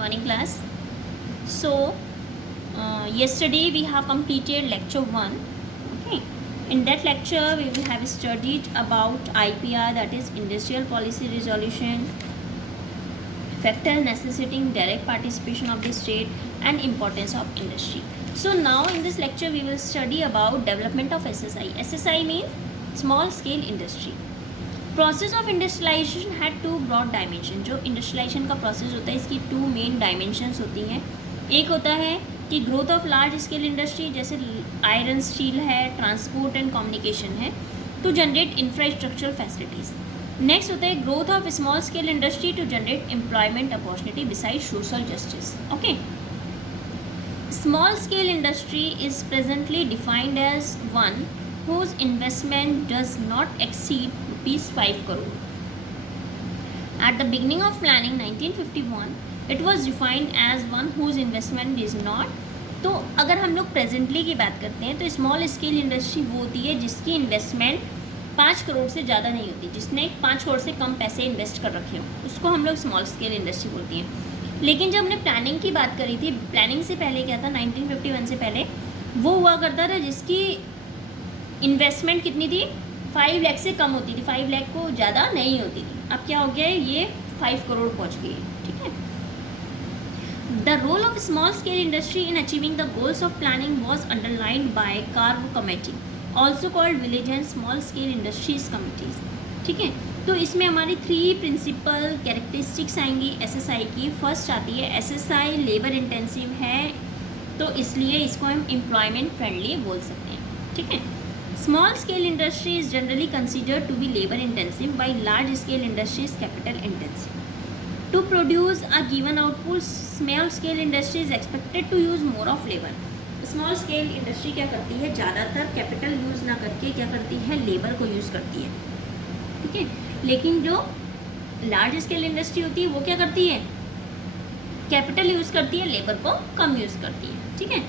morning class. So yesterday we have completed lecture 1. Okay, in that lecture we have studied about IPR, that is Industrial Policy Resolution, factors necessitating direct participation of the state, and importance of industry. So now in this lecture we will study about development of SSI. SSI means small scale industry. Process of industrialization had two broad dimension. जो industrialization का process होता है इसकी 2 main dimensions होती हैं. एक होता है कि growth of large scale industry, जैसे आयरन स्टील है, ट्रांसपोर्ट एंड कम्युनिकेशन है, to generate infrastructural facilities. Next होता है growth of small scale industry to generate employment opportunity beside social justice. Okay, small scale industry is presently defined as one whose investment does not exceed rupees 5 crore. At the beginning of planning 1951, it was defined as one whose investment is not. तो अगर हम लोग presently की बात करते हैं तो small scale industry वो होती है जिसकी इन्वेस्टमेंट 5 करोड़ से ज़्यादा नहीं होती, जिसने 5 करोड़ से कम पैसे इन्वेस्ट कर रखे हो, उसको हम लोग स्मॉल स्केल इंडस्ट्री बोलती हैं. लेकिन जब हमने प्लानिंग की बात करी थी, प्लानिंग से पहले क्या था, 1951 से पहले वो हुआ करता था जिसकी इन्वेस्टमेंट कितनी थी, 5 लाख से कम होती थी, 5 लाख को ज़्यादा नहीं होती थी. अब क्या हो गया है, ये 5 करोड़ पहुंच गई है. ठीक है. The role of small scale industry in achieving the goals of planning was underlined by Karve committee, also called village and small scale industries committees. ठीक है. तो इसमें हमारी 3 प्रिंसिपल कैरेक्टरिस्टिक्स आएंगी SSI की. फर्स्ट आती है SSI लेबर इंटेंसिव है, तो इसलिए इसको हम एम्प्लॉयमेंट फ्रेंडली बोल सकते हैं. ठीक है. Small scale industry is generally considered to be labor intensive, while large scale industry is capital intensive. To produce a given output, small scale industry is expected to use more of labor. Small scale industry क्या करती है, ज़्यादातर capital use ना करके क्या करती है, labour को यूज़ करती है. ठीक है. लेकिन जो लार्ज स्केल इंडस्ट्री होती है वो क्या करती है, कैपिटल यूज़ करती है, लेबर को कम यूज़ करती है. ठीक है.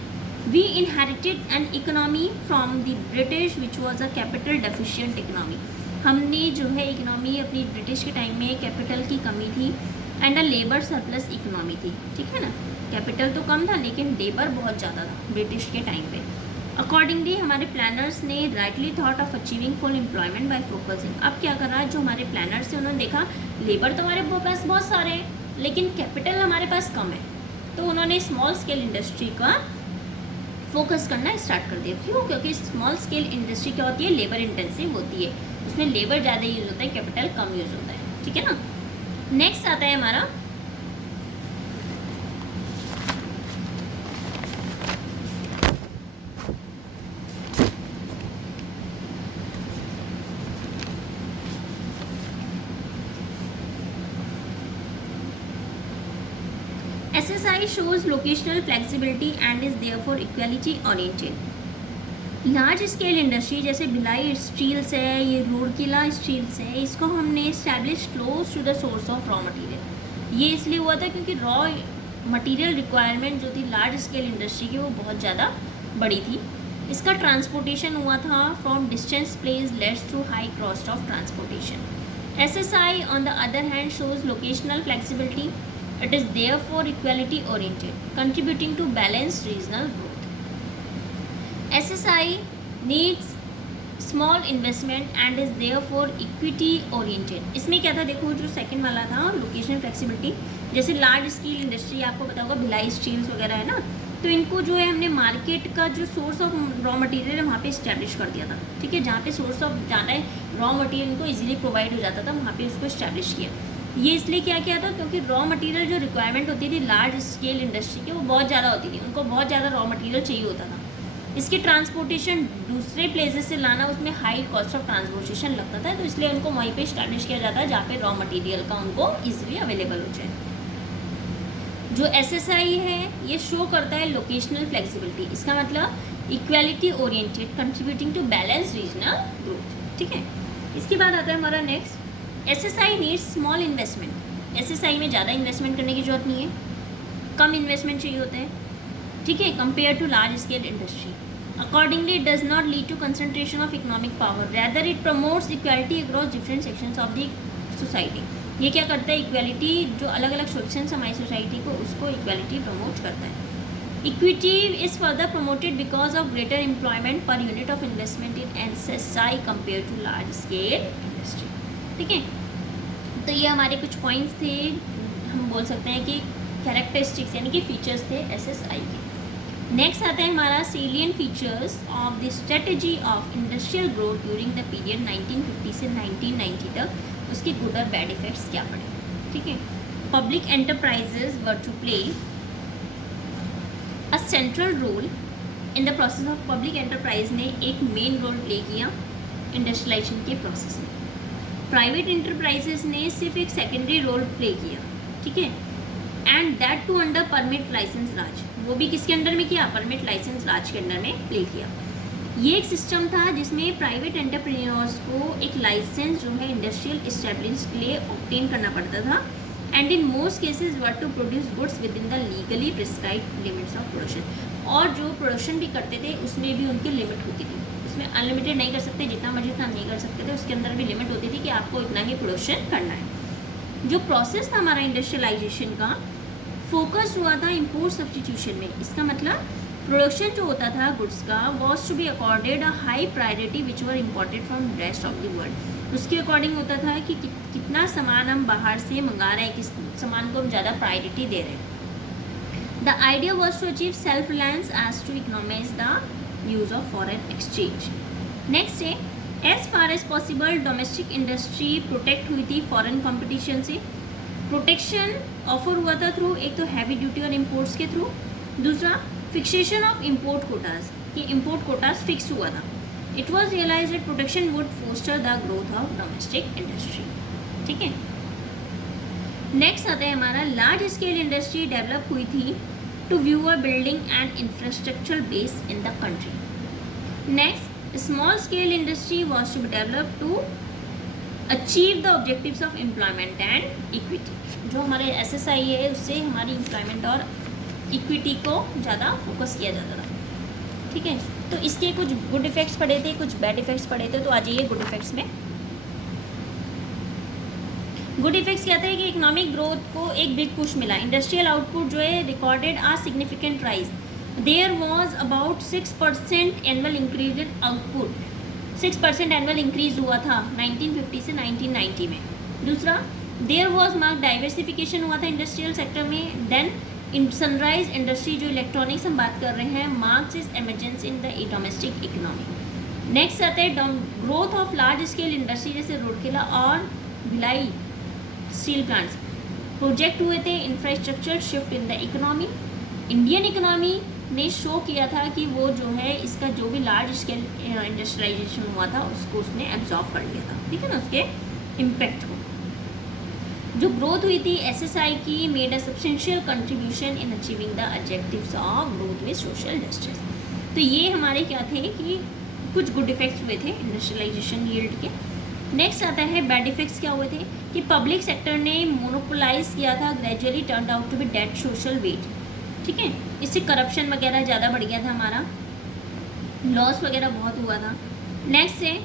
We inherited an economy from the British which was a capital deficient economy. हमने जो है इकोनॉमी अपनी ब्रिटिश के टाइम में कैपिटल की कमी थी and a labour surplus economy थी. ठीक है ना. कैपिटल तो कम था लेकिन लेबर बहुत ज़्यादा था ब्रिटिश के टाइम पे. अकॉर्डिंगली हमारे प्लानर्स ने rightly thought of achieving full employment bye focusing. अब क्या करा, जो हमारे प्लानर्स थे उन्होंने देखा लेबर तो हमारे पास बहुत सारे हैं लेकिन कैपिटल हमारे पास कम है, तो उन्होंने स्मॉल स्केल इंडस्ट्री का फोकस करना स्टार्ट कर दिया. क्यों? क्योंकि स्मॉल स्केल इंडस्ट्री क्या होती है, लेबर इंटेंसिव होती है, उसमें लेबर ज़्यादा यूज़ होता है, कैपिटल कम यूज़ होता है. ठीक है ना. नेक्स्ट आता है हमारा SSI shows locational flexibility and is therefore equality oriented. Large scale industry जैसे भिलाई स्टील्स है, ये रूरकेला स्टील्स है, इसको हमने establish close to the source of raw material. ये इसलिए हुआ था क्योंकि रॉ मटेरियल रिक्वायरमेंट जो थी लार्ज स्केल इंडस्ट्री की वो बहुत ज़्यादा बड़ी थी. इसका ट्रांसपोर्टेशन हुआ था from distance place leads to high cost of transportation. SSI on the other hand shows locational flexibility. It is therefore equality oriented, contributing to balanced regional growth. SSI needs small investment and is therefore equity oriented. इसमें क्या था, देखो जो second वाला था location flexibility, जैसे large scale industry आपको पता होगा भिलाई स्टील्स वगैरह है ना, तो इनको जो है हमने मार्केट का जो सोर्स ऑफ रॉ मटेरियल है वहाँ पे इस्टेब्लिश कर दिया था. ठीक है. जहाँ पे सोर्स ऑफ ज़्यादा है रॉ मटेरियल इनको इजीली प्रोवाइड हो जाता था, वहाँ पे उसको इस्टेब्लिश किया. ये इसलिए क्या किया था क्योंकि रॉ मटेरियल जो रिक्वायरमेंट होती थी लार्ज स्केल इंडस्ट्री की वो बहुत ज़्यादा होती थी, उनको बहुत ज़्यादा रॉ मटेरियल चाहिए होता था. इसकी ट्रांसपोर्टेशन दूसरे प्लेसेस से लाना, उसमें हाई कॉस्ट ऑफ ट्रांसपोर्टेशन लगता था, तो इसलिए उनको वहीं पे इस्टेब्लिश किया जाता है जहाँ पे रॉ मटेरियल का उनको ईजिली अवेलेबल हो जाए. जो SSI है ये शो करता है लोकेशनल फ्लेक्सिबिलिटी, इसका मतलब equality oriented, contributing to balance regional growth. ठीक है. इसके बाद आता है हमारा next SSI needs small investment. SSI में ज़्यादा इन्वेस्टमेंट करने की जरूरत नहीं है, कम इन्वेस्टमेंट चाहिए होता है. ठीक है. Compare to large scale industry. Accordingly it does not lead to concentration of economic power, rather it promotes equality across different sections of the society. ये क्या करता है, इक्वालिटी, जो अलग अलग सेक्शंस हमारी सोसाइटी को, उसको इक्वालिटी प्रमोट करता है। Equity is further promoted because of greater employment per unit of investment in SSI compare to large scale industry. ठीक है, तो ये हमारे कुछ पॉइंट्स थे, हम बोल सकते हैं कि कैरेक्टरिस्टिक्स यानी कि फीचर्स थे एसएसआई के। नेक्स्ट आता है हमारा salient features of the strategy of industrial growth during the period 1950 से 1990 तक, उसके गुड और बैड इफेक्ट्स क्या पड़े। ठीक है, public enterprises were to play a central role in the process of, public enterprise ने एक मेन रोल प्ले किया इंडस्ट्रियलाइजेशन के प्रोसेस में। प्राइवेट इंटरप्राइजेज ने सिर्फ एक सेकेंडरी रोल प्ले किया। ठीक है, and that too under permit licence raj, वो भी किसके अंडर में किया, परमिट लाइसेंस राज के अंडर में प्ले किया। ये एक सिस्टम था जिसमें प्राइवेट एंटरप्रेन्योर्स को एक लाइसेंस जो है इंडस्ट्रियल इस्टेब्लिश के लिए ऑब्टेन करना पड़ता था, and in most cases were to produce goods within the legally prescribed limits of production. और जो प्रोडक्शन भी करते थे उसमें भी उनकी लिमिट होती थी, उसमें अनलिमिटेड नहीं कर सकते, जितना मर्जी उतना नहीं कर सकते थे, उसके अंदर भी लिमिट होती थी कि आपको इतना ही प्रोडक्शन करना है। जो प्रोसेस था हमारा इंडस्ट्रियलाइजेशन का, फोकस हुआ था इम्पोर्ट सब्सटीट्यूशन में। इसका मतलब प्रोडक्शन जो होता था गुड्स का was to be accorded a high priority which were imported from rest of the world. उसके अकॉर्डिंग होता था कि कितना सामान हम बाहर से मंगा रहे हैं, किस सामान को हम ज़्यादा प्रायोरिटी दे रहे हैं। The idea was to achieve self reliance as to economise the use of foreign exchange. Next है, as far as possible domestic industry protect हुई थी फॉरेन कॉम्पिटिशन से। प्रोटेक्शन ऑफर हुआ था थ्रू, एक तो हैवी ड्यूटी और इम्पोर्ट्स के थ्रू, दूसरा फिक्सेशन ऑफ इम्पोर्ट कोटाज, कि इम्पोर्ट कोटाज फिक्स हुआ था। It was realise that protection would foster the growth of domestic industry. ठीक है, नेक्स्ट आता है हमारा लार्ज स्केल इंडस्ट्री डेवलप हुई थी to view a building and infrastructure base in the country. Next, small scale industry was to be develop to achieve the objectives of employment and equity. जो हमारे SSI है उससे हमारी employment और equity को ज़्यादा फोकस किया जाता था। ठीक है, तो इसके कुछ गुड इफेक्ट्स पड़े थे, कुछ बैड इफेक्ट्स पड़े थे, तो आ जाइए गुड इफेक्ट्स में। गुड इफेक्ट्स क्या थे कि इकोनॉमिक ग्रोथ को एक बिग पुश मिला, इंडस्ट्रियल आउटपुट जो है recorded a significant rise, there was about 6% annual increase in output, 6% annual increase हुआ था 1950 से 1990 में। दूसरा, देयर वॉज मार्क डाइवर्सिफिकेशन हुआ था इंडस्ट्रियल सेक्टर में। देन इन सनराइज इंडस्ट्री जो इलेक्ट्रॉनिक्स हम बात कर रहे हैं, marks is emergence in the domestic economy. Next आता है growth of large scale industry, जैसे रूरकेला और भिलाई स्टील प्लांट्स प्रोजेक्ट हुए थे। Infrastructure shift in the economy, Indian economy ने शो किया था कि वो जो है इसका जो भी लार्ज स्केल इंडस्ट्रियलाइजेशन हुआ था उसको उसने एब्जॉर्व कर लिया था। ठीक है ना, उसके इम्पैक्ट को। जो ग्रोथ हुई थी एसएसआई की made a substantial contribution in achieving the objectives of growth with social justice. तो ये हमारे क्या थे कि कुछ गुड इफेक्ट्स हुए थे इंडस्ट्रियलाइजेशन यील्ड के। नेक्स्ट आता है बैड इफेक्ट्स क्या हुए थे कि पब्लिक सेक्टर ने मोनोपोलाइज किया था, gradually turn out to be dead social weight. ठीक है, इससे करप्शन वगैरह ज़्यादा बढ़ गया था, हमारा लॉस वगैरह बहुत हुआ था। नेक्स्ट है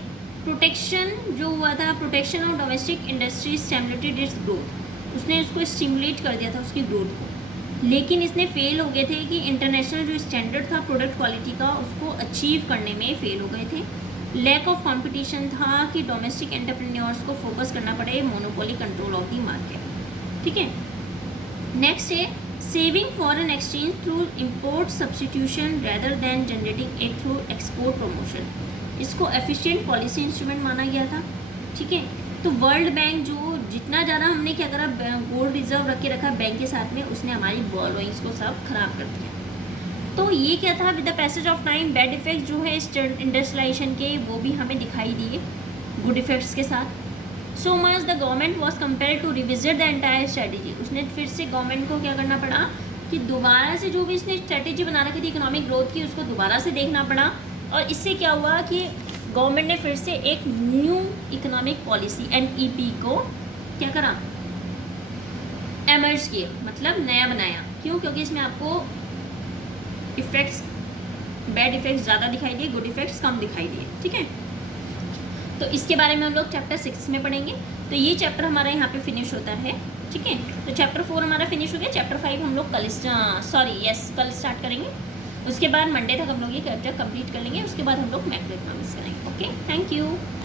प्रोटेक्शन जो हुआ था, protection of domestic industry stimulated it's growth, उसने उसको स्टिमुलेट कर दिया था उसकी ग्रोथ को, लेकिन इसने फेल हो गए थे कि इंटरनेशनल जो स्टैंडर्ड था प्रोडक्ट क्वालिटी का उसको अचीव करने में फेल हो गए थे। लैक ऑफ कंपटीशन था कि डोमेस्टिक एंटरप्रेन्योर्स को फोकस करना पड़े monopoly control of the market. ठीक है, नेक्स्ट है saving foreign exchange through import substitution rather than generating it through export promotion, इसको एफिशिएंट पॉलिसी इंस्ट्रूमेंट माना गया था। ठीक है, तो वर्ल्ड बैंक जो जितना ज़्यादा हमने क्या करा, गोल्ड रिजर्व रख के रखा बैंक के साथ में, उसने हमारी बॉरोइंग्स को सब खराब कर दिया। तो ये क्या था, with the passage of time bad effect जो है इंडस्ट्रियलाइजेशन के वो भी हमें दिखाई दिए गुड इफेक्ट्स के साथ। So much the government was compelled to revisit the entire strategy, उसने फिर से गवर्नमेंट को क्या करना पड़ा कि दोबारा से जो भी इसने स्ट्रेटेजी बना रखी थी इकोनॉमिक ग्रोथ की उसको दोबारा से देखना पड़ा। और इससे क्या हुआ कि गवर्नमेंट ने फिर से एक न्यू इकोनॉमिक पॉलिसी NEP को क्या करा, एमर्ज किया, मतलब नया बनाया। क्यों? क्योंकि इसमें आपको इफेक्ट्स बैड इफेक्ट्स ज़्यादा दिखाई दिए, गुड इफेक्ट्स कम दिखाई दिए। ठीक है, तो इसके बारे में हम लोग चैप्टर 6 में पढ़ेंगे। तो ये चैप्टर हमारा यहाँ पे फिनिश होता है, ठीक है। तो चैप्टर 4 हमारा फिनिश हो गया। चैप्टर 5 हम लोग कल स्टार्ट करेंगे। उसके बाद मंडे तक हम लोग ये चैप्टर कंप्लीट कर लेंगे। उसके बाद हम लोग मैक्रो इकोनॉमिक्स करेंगे। Okay, thank you.